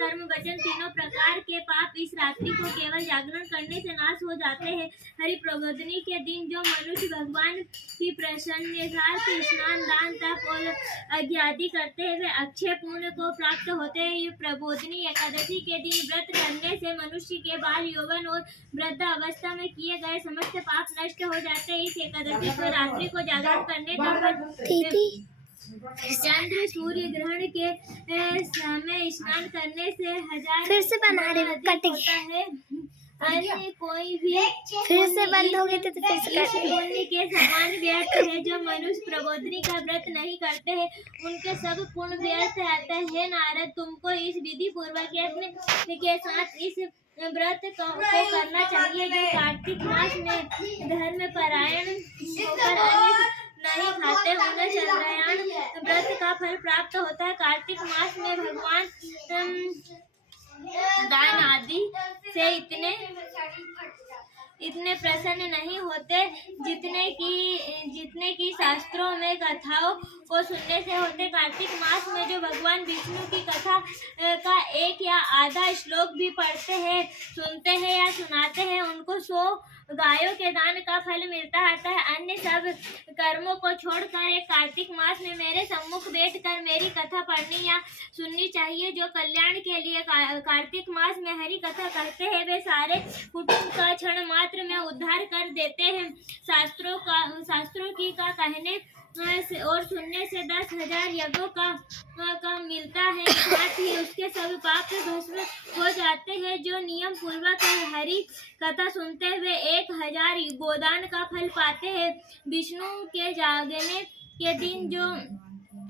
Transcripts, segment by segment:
कर्म वचन तीनों प्रकार के पाप इस रात्रि को केवल जागरण करने से नाश हो जाते हैं। हरि प्रबोधनी के दिन जो मनुष्य भगवान की प्रसन्नता स्नान दान तप और यज्ञ करते हैं वे अक्षय पुण्य को प्राप्त होते हैं। ये प्रबोधनी एकादशी के दिन व्रत करने से मनुष्य के बाल यौवन और वृद्ध अवस्था में किए गए समस्त पाप नष्ट हो जाते हैं। इस एकादशी को रात्रि को जागरण करने का फल चंद्र सूर्य ग्रहण के समय स्नान करने से 1000 फिर से बना रहे होता है। अन्य कोई भी फिर से बंद हो गए थे तो फिर से इस पुण्य के समान व्यर्थ है। जो मनुष्य प्रबोधनी का व्रत नहीं करते हैं उनके सब पुण्य व्यर्थ आता है। नारद तुमको इस विधि पूर्वक यत्न के साथ इस व्रत को करना चाहिए। जो कार्तिक मास में धर्म परायण होकर अन्य नहीं खाते उन्हें चंद्रयान व्रत का फल प्राप्त होता है। कार्तिक मास में भगवान दान आदि से इतने प्रसन्न नहीं होते जितने की शास्त्रों में कथाओं को सुनने से होते। कार्तिक मास में जो भगवान विष्णु की कथा का एक या आधा श्लोक भी पढ़ते हैं सुनते हैं या सुनाते हैं उनको 100 गायों के दान का फल मिलता है। अन्य सब कर्मों को छोड़कर एक कार्तिक मास में मेरे सम्मुख बैठकर मेरी कथा पढ़नी या सुननी चाहिए। जो कल्याण के लिए कार्तिक मास में हरि कथा कहते हैं वे सारे कुटुंब का क्षण मात्र में उद्धार कर देते हैं। शास्त्रों की का कहने और सुनने से 10,000 यज्ञों का मिलता है। साथ ही उसके सब पाप भस्म हो जाते हैं। जो नियम पूर्वक हरि कथा सुनते हुए 1000 गोदान का फल पाते हैं। विष्णु के जागने के दिन जो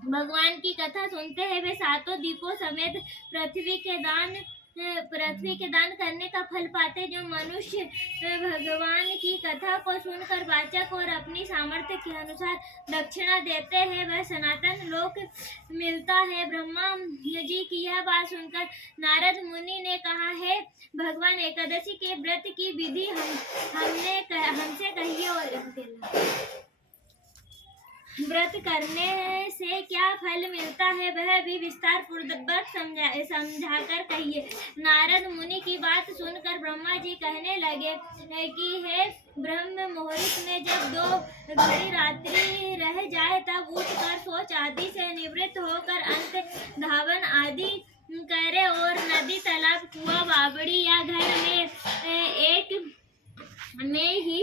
भगवान की कथा सुनते हैं वे 7 दीपों समेत पृथ्वी के दान करने का फल पाते। जो मनुष्य भगवान की कथा को सुनकर वाचक और अपनी सामर्थ्य के अनुसार दक्षिणा देते हैं वह सनातन लोक मिलता है। ब्रह्मा जी की यह बात सुनकर नारद मुनि ने कहा है भगवान एकादशी के व्रत की विधि हमसे कहिए और व्रत करने से क्या फल मिलता है वह भी विस्तार पूर्वक समझाकर कहिए। नारद मुनि की बात सुनकर ब्रह्मा जी कहने लगे कि हे ब्रह्म मुहूर्त में जब 2 घड़ी रात्रि रह जाए तब उठकर शौच आदि से निवृत्त होकर अंत धावन आदि करे और नदी तालाब कुआं बावड़ी या घर में एक में ही